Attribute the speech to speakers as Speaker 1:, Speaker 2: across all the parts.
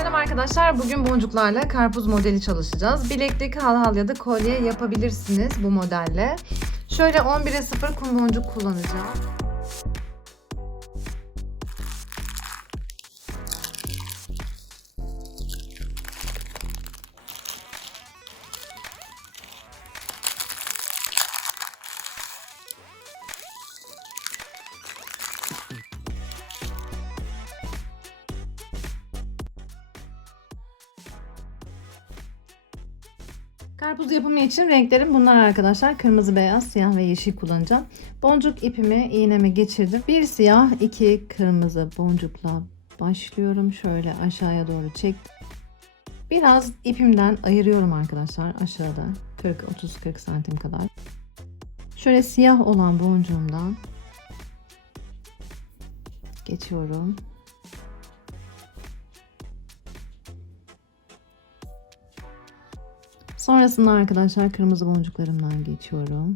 Speaker 1: Selam arkadaşlar. Bugün boncuklarla karpuz modeli çalışacağız. Bileklik, halhal ya da kolye yapabilirsiniz bu modelle. Şöyle 11'e 0 kum boncuk kullanacağım. Karpuz yapımı için renklerim bunlar arkadaşlar. Kırmızı, beyaz, siyah ve yeşil kullanacağım. Boncuk ipimi iğneme geçirdim. Bir siyah, iki kırmızı boncukla başlıyorum. Şöyle aşağıya doğru çek. Biraz ipimden ayırıyorum arkadaşlar aşağıda. 40 30 40 santim kadar. Şöyle siyah olan boncuğumdan geçiyorum. Sonrasında arkadaşlar kırmızı boncuklarımdan geçiyorum.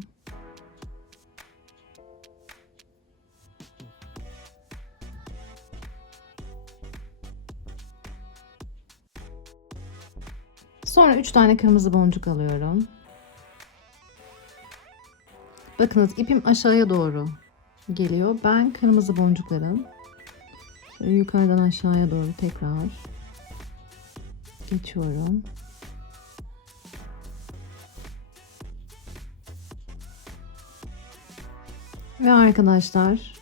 Speaker 1: Sonra 3 tane kırmızı boncuk alıyorum. Bakınız ipim aşağıya doğru geliyor. Ben kırmızı boncuklarım yukarıdan aşağıya doğru tekrar geçiyorum. Ve arkadaşlar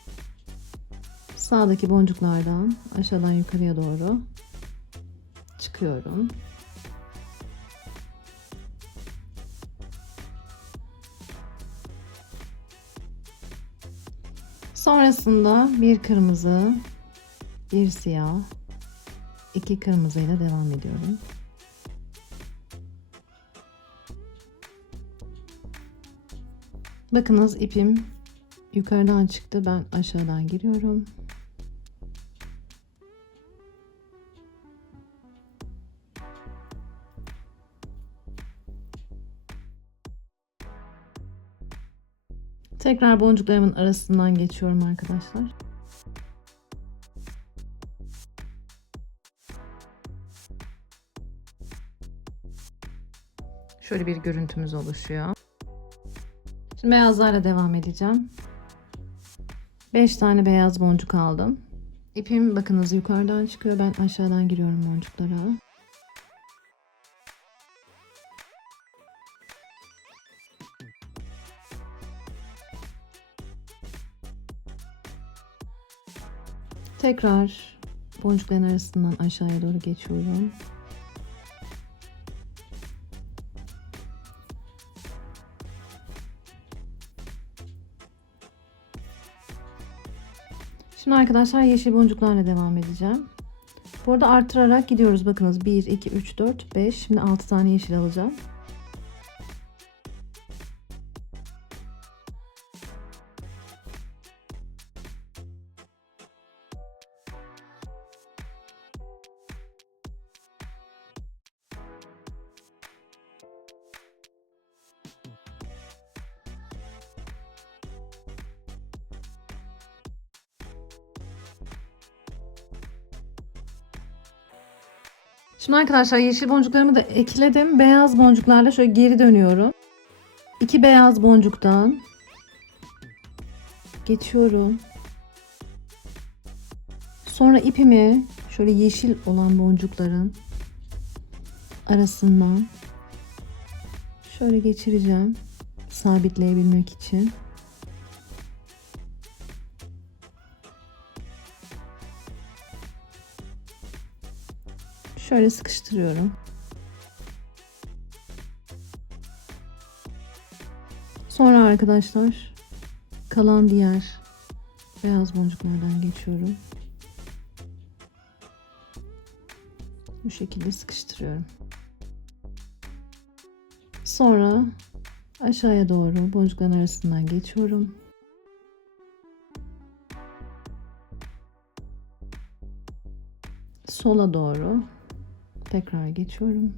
Speaker 1: sağdaki boncuklardan aşağıdan yukarıya doğru çıkıyorum. Sonrasında bir kırmızı, bir siyah, iki kırmızıyla devam ediyorum. Bakınız ipim yukarıdan çıktı. Ben aşağıdan giriyorum. Tekrar boncuklarımın arasından geçiyorum arkadaşlar. Şöyle bir görüntümüz oluşuyor. Şimdi beyazlarla devam edeceğim. 5 tane beyaz boncuk aldım. İpim bakınız yukarıdan çıkıyor. Ben aşağıdan giriyorum boncuklara. Tekrar boncukların arasından aşağıya doğru geçiyorum. Şimdi arkadaşlar yeşil boncuklarla devam edeceğim. Bu arada artırarak gidiyoruz. Bakınız 1, 2, 3, 4, 5. Şimdi 6 tane yeşil alacağım. Şimdi arkadaşlar yeşil boncuklarımı da ekledim. Beyaz boncuklarla şöyle geri dönüyorum. İki beyaz boncuktan geçiyorum. Sonra ipimi şöyle yeşil olan boncukların arasından şöyle geçireceğim sabitleyebilmek için. Şöyle sıkıştırıyorum. Sonra arkadaşlar kalan diğer beyaz boncuklardan geçiyorum. Bu şekilde sıkıştırıyorum. Sonra aşağıya doğru boncukların arasından geçiyorum. Sola doğru tekrar geçiyorum.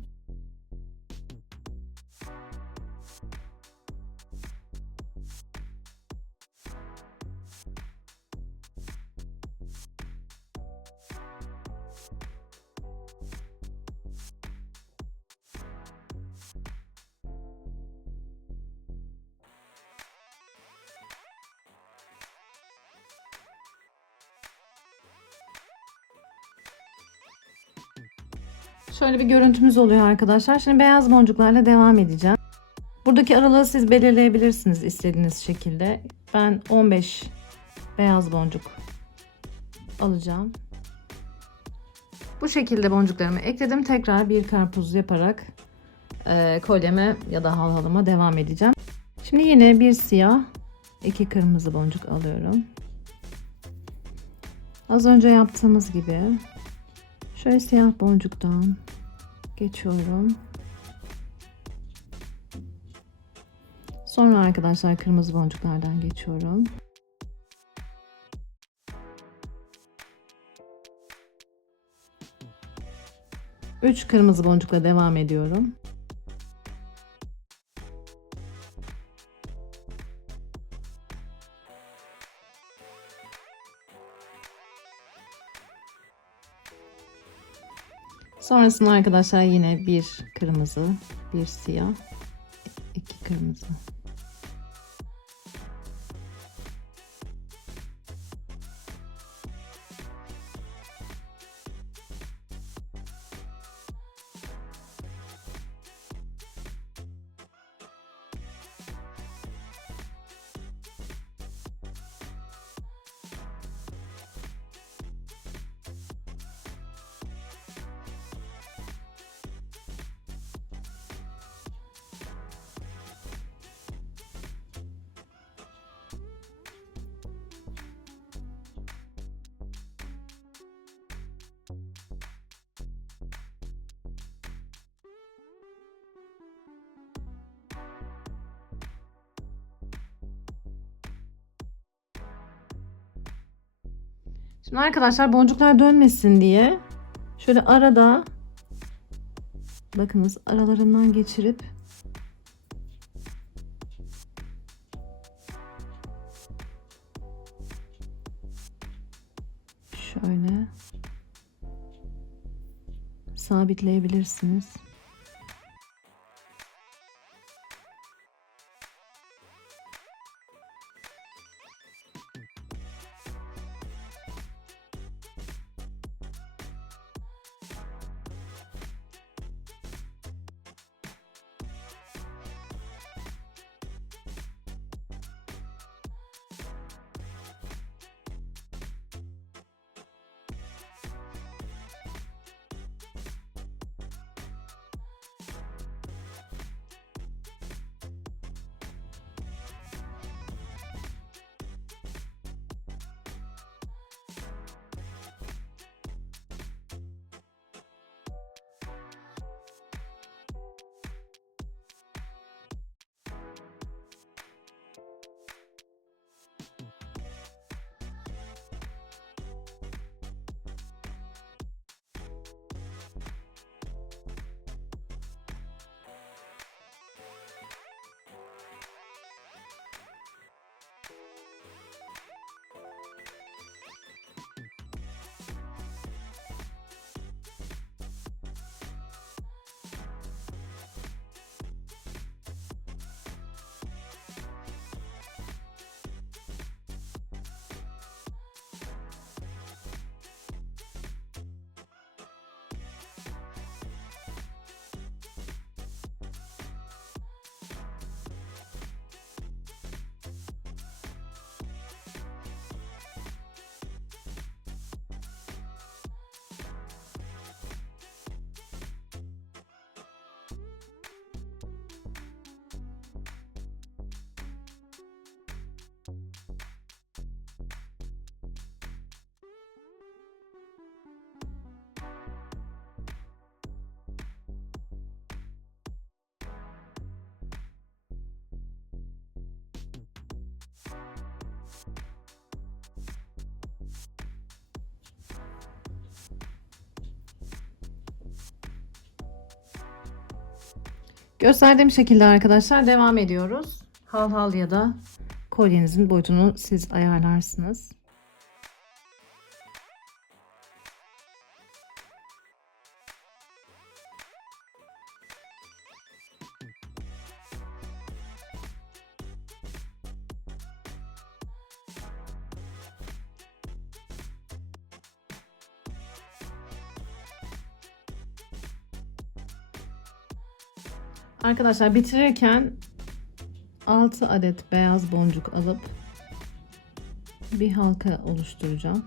Speaker 1: Şöyle bir görüntümüz oluyor arkadaşlar. Şimdi beyaz boncuklarla devam edeceğim. Buradaki aralığı siz belirleyebilirsiniz istediğiniz şekilde. Ben 15 beyaz boncuk alacağım. Bu şekilde boncuklarımı ekledim. Tekrar bir karpuz yaparak e, kolyeme ya da halhalıma devam edeceğim. Şimdi yine bir siyah, iki kırmızı boncuk alıyorum. Az önce yaptığımız gibi şöyle siyah boncuktan geçiyorum. Sonra arkadaşlar kırmızı boncuklardan geçiyorum. Üç kırmızı boncukla devam ediyorum. Sonrasında arkadaşlar yine bir kırmızı, bir siyah, iki kırmızı. Şimdi arkadaşlar boncuklar dönmesin diye şöyle arada bakınız aralarından geçirip şöyle sabitleyebilirsiniz. Gösterdiğim şekilde arkadaşlar devam ediyoruz. Hal hal ya da kolyenizin boyutunu siz ayarlarsınız. Arkadaşlar bitirirken 6 adet beyaz boncuk alıp bir halka oluşturacağım.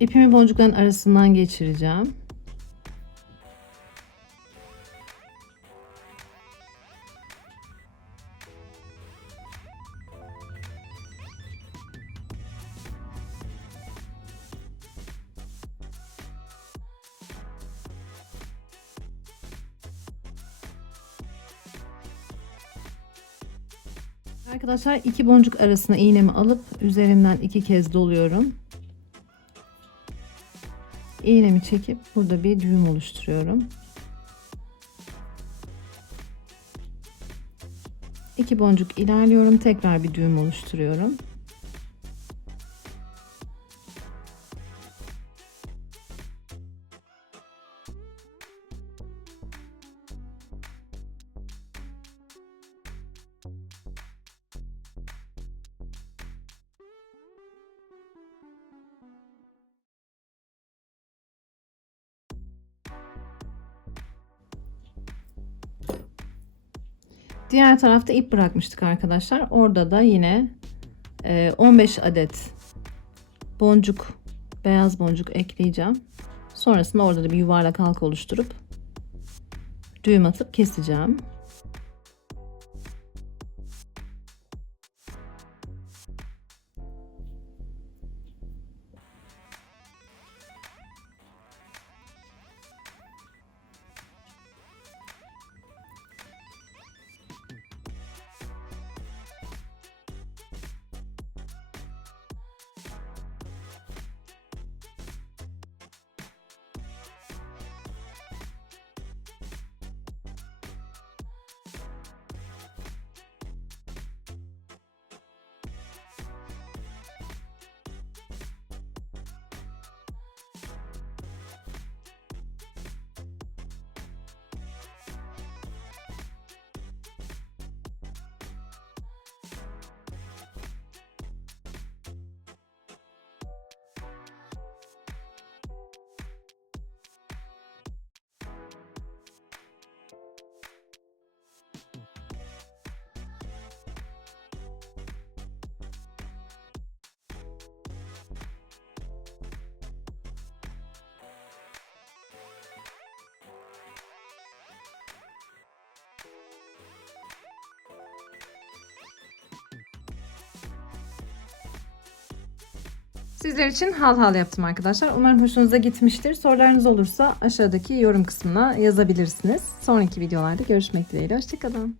Speaker 1: İpimi boncukların arasından geçireceğim. Arkadaşlar iki boncuk arasına iğnemi alıp üzerinden iki kez doluyorum. İğnemi çekip burada bir düğüm oluşturuyorum. İki boncuk ilerliyorum. Tekrar bir düğüm oluşturuyorum. Diğer tarafta ip bırakmıştık arkadaşlar. Orada da yine e, 15 adet boncuk, beyaz boncuk ekleyeceğim. Sonrasında orada da bir yuvarlak halka oluşturup düğüm atıp keseceğim. Sizler için hal hal yaptım arkadaşlar. Umarım hoşunuza gitmiştir. Sorularınız olursa aşağıdaki yorum kısmına yazabilirsiniz. Sonraki videolarda görüşmek dileğiyle. Hoşçakalın.